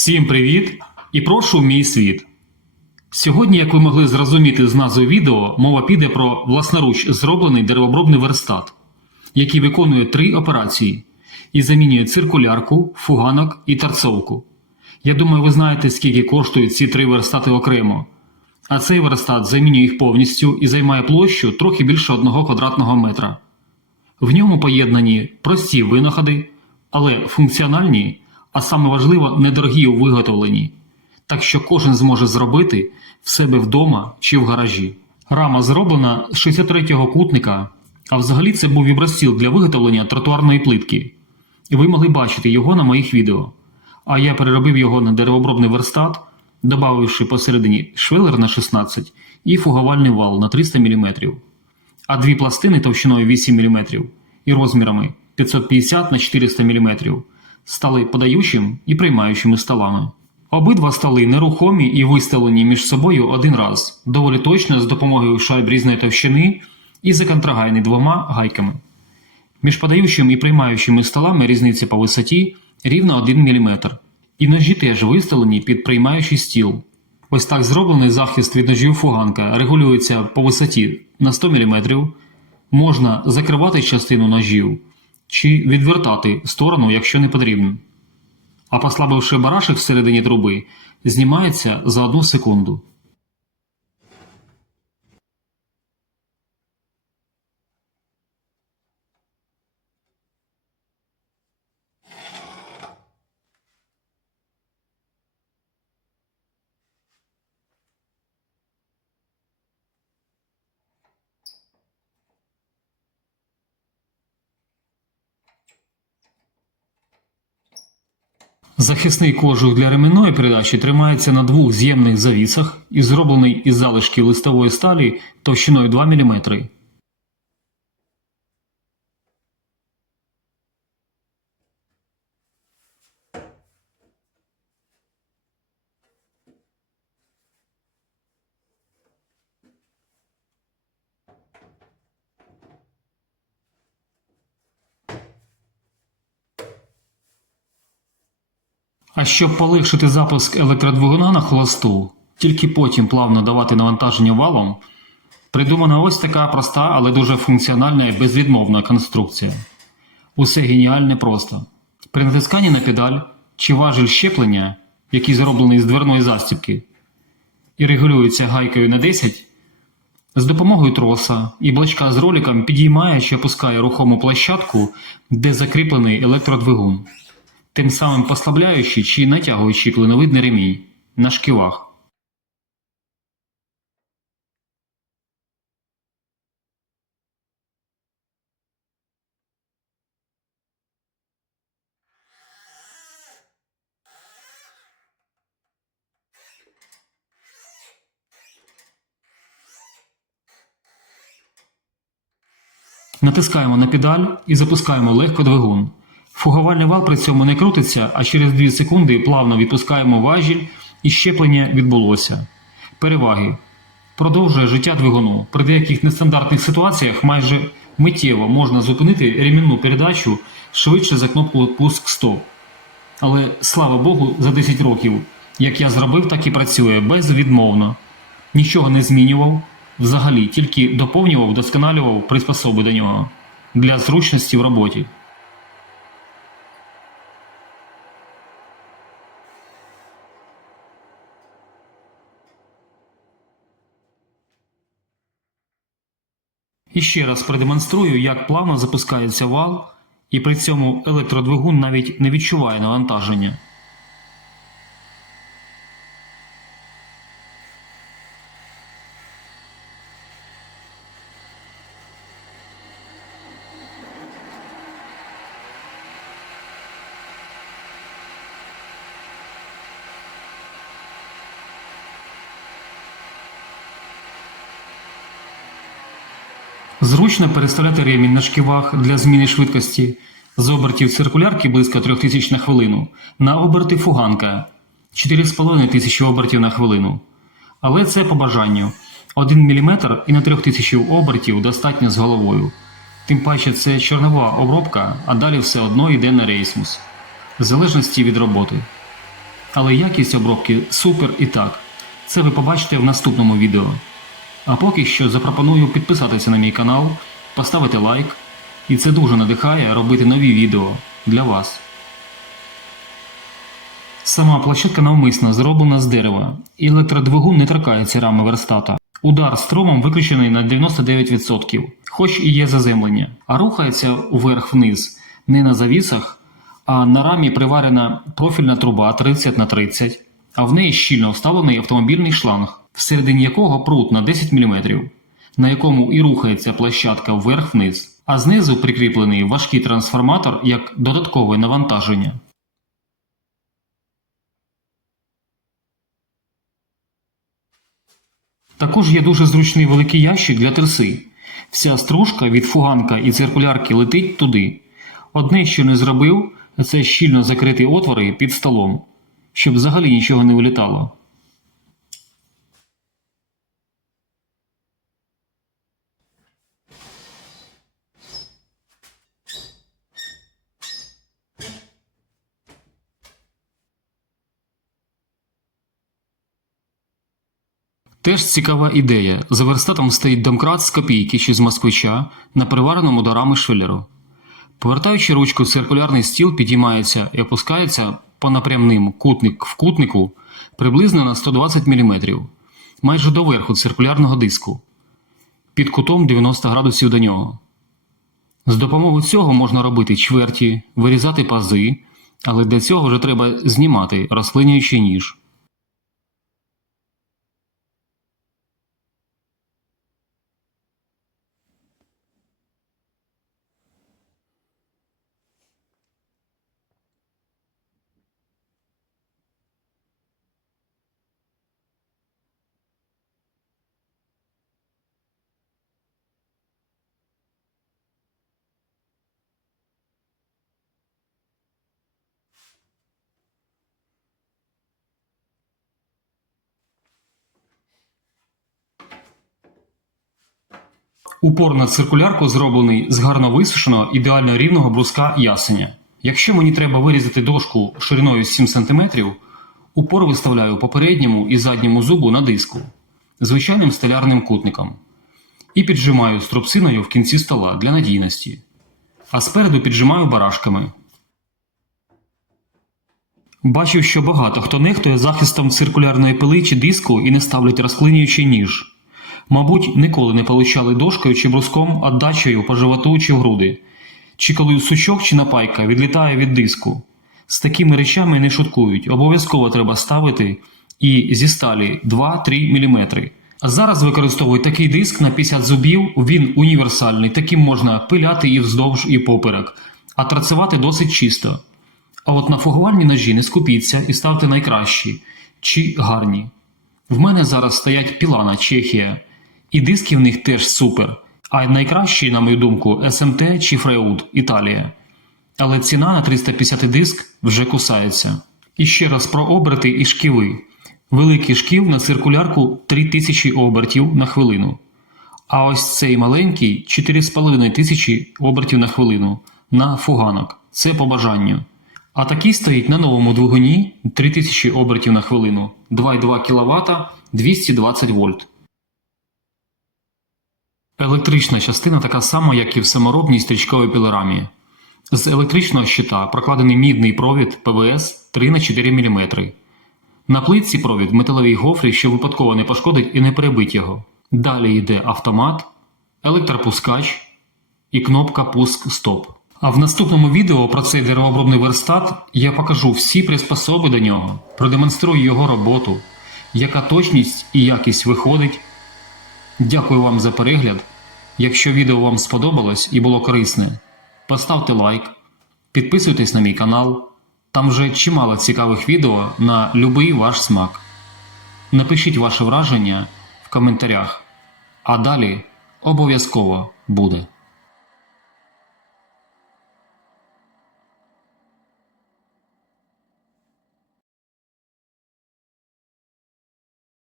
Всім привіт і прошу мій світ. Сьогодні, як ви могли зрозуміти з назви відео, мова піде про власноруч зроблений деревообробний верстат, який виконує три операції і замінює циркулярку, фуганок і тарцовку. Я думаю, ви знаєте, скільки коштують ці три верстати окремо. А цей верстат замінює їх повністю і займає площу трохи більше одного квадратного метра. В ньому поєднані прості винаходи, але функціональні, а саме важливо, недорогі у виготовленні, так що кожен зможе зробити в себе вдома чи в гаражі. Рама зроблена з 63-го кутника, а взагалі це був вібростіл для виготовлення тротуарної плитки. І ви могли бачити його на моїх відео. А я переробив його на деревообробний верстат, додавши посередині швелер на 16 і фугувальний вал на 300 мм а дві пластини товщиною 8 мм і розмірами 550 на 400 мм стали подаючим і приймаючими столами. Обидва столи нерухомі і виставлені між собою один раз, доволі точно з допомогою шайб різної товщини і законтрагайні двома гайками. Між подаючим і приймаючими столами різниця по висоті рівно 1 мм, і ножі теж виставлені під приймаючий стіл. Ось так зроблений захист від ножів фуганка регулюється по висоті на 100 мм, можна закривати частину ножів чи відвертати сторону, якщо не потрібно. А послабивши барашек всередині труби, знімається за одну секунду. Захисний кожух для ременної передачі тримається на двох з'ємних завісах і зроблений із залишки листової сталі товщиною 2 мм. А щоб полегшити запуск електродвигуна на холосту, тільки потім плавно давати навантаження валом, придумана ось така проста, але дуже функціональна і безвідмовна конструкція. Усе геніальне просто. При натисканні на педаль чи важіль щеплення, який зроблений з дверної застібки, і регулюється гайкою на 10, з допомогою троса і блочка з роликом підіймає чи опускає рухому площадку, де закріплений електродвигун тим самим послабляючи чи натягуючи клиновидний ремінь на шківах. Натискаємо на педаль і запускаємо легко двигун. Фугувальний вал при цьому не крутиться, а через 2 секунди плавно відпускаємо важіль і щеплення відбулося. Переваги. Продовжує життя двигуну. При деяких нестандартних ситуаціях майже миттєво можна зупинити ремінну передачу швидше за кнопку пуск стоп. Але слава Богу, за 10 років, як я зробив, так і працює безвідмовно. Нічого не змінював, взагалі тільки доповнював, вдосконалював приспособи до нього для зручності в роботі. І ще раз продемонструю, як плавно запускається вал, і при цьому електродвигун навіть не відчуває навантаження. Зручно переставляти ремінь на шківах для зміни швидкості з обертів циркулярки близько 3000 на хвилину на оберти фуганка 4,5 тисячі обертів на хвилину. Але це по бажанню. 1 мм і на 3000 обертів достатньо з головою. Тим паче це чорнова обробка, а далі все одно йде на рейсмус. В залежності від роботи. Але якість обробки супер і так. Це ви побачите в наступному відео. А поки що запропоную підписатися на мій канал, поставити лайк, і це дуже надихає робити нові відео для вас. Сама площадка навмисно зроблена з дерева, і електродвигун не торкається рами верстата. Удар струмом виключений на 99%, хоч і є заземлення, а рухається вверх-вниз не на завісах, а на рамі приварена профільна труба 30 на 30, а в неї щільно вставлений автомобільний шланг, всередині якого прут на 10 мм, на якому і рухається площадка вверх-вниз, а знизу прикріплений важкий трансформатор як додаткове навантаження. Також є дуже зручний великий ящик для терси. Вся стружка від фуганка і циркулярки летить туди. Одне, що не зробив, це щільно закрити отвори під столом, щоб взагалі нічого не вилітало. Теж цікава ідея. За верстатом стоїть домкрат з копійки чи з москвича на привареному до рами швелеру. Повертаючи ручку, циркулярний стіл підіймається і опускається по напрямним кутник в кутнику приблизно на 120 мм, майже до верху циркулярного диску, під кутом 90 градусів до нього. З допомогою цього можна робити чверті, вирізати пази, але для цього вже треба знімати розклинюючий ніж. Упор на циркулярку зроблений з гарно висушеного ідеально рівного бруска ясеня. Якщо мені треба вирізати дошку шириною 7 см, упор виставляю по передньому і задньому зубу на диску звичайним столярним кутником і піджимаю струбциною в кінці стола для надійності, а спереду піджимаю барашками. Бачив, що багато хто нехтує захистом циркулярної пили чи диску і не ставлять розклинюючий ніж. Мабуть, ніколи не получали дошкою чи бруском отдачею по животу чи в груди, чи коли сучок чи напайка відлітає від диску. З такими речами не шуткують, обов'язково треба ставити і зі сталі 2-3 мм. А зараз використовують такий диск на 50 зубів, він універсальний, таким можна пиляти і вздовж, і поперек, а трацювати досить чисто. А от на фугувальні ножі не скупіться і ставте найкращі чи гарні. В мене зараз стоять Пілана Чехія, і диски в них теж супер. А найкращі, на мою думку, SMT чи Freud Італія. Але ціна на 350 диск вже кусається. І ще раз про оберти і шківи. Великий шків на циркулярку 3000 обертів на хвилину. А ось цей маленький 4,5 тисячі обертів на хвилину на фуганок. Це по бажанню. А такий стоїть на новому двигуні 3000 обертів на хвилину, 2,2 кВт 220 вольт. Електрична частина така сама, як і в саморобній стрічковій пілорамі. З електричного щита прокладений мідний провід ПВС 3 на 4 мм. На плитці провід в металевій гофрі, що випадково не пошкодить і не перебить його. Далі йде автомат, електропускач і кнопка пуск стоп. А в наступному відео про цей деревообробний верстат я покажу всі приспособи до нього, продемонструю його роботу, яка точність і якість виходить. Дякую вам за перегляд. Якщо відео вам сподобалось і було корисне, поставте лайк, підписуйтесь на мій канал. Там вже чимало цікавих відео на любий ваш смак. Напишіть ваше враження в коментарях, а далі обов'язково буде.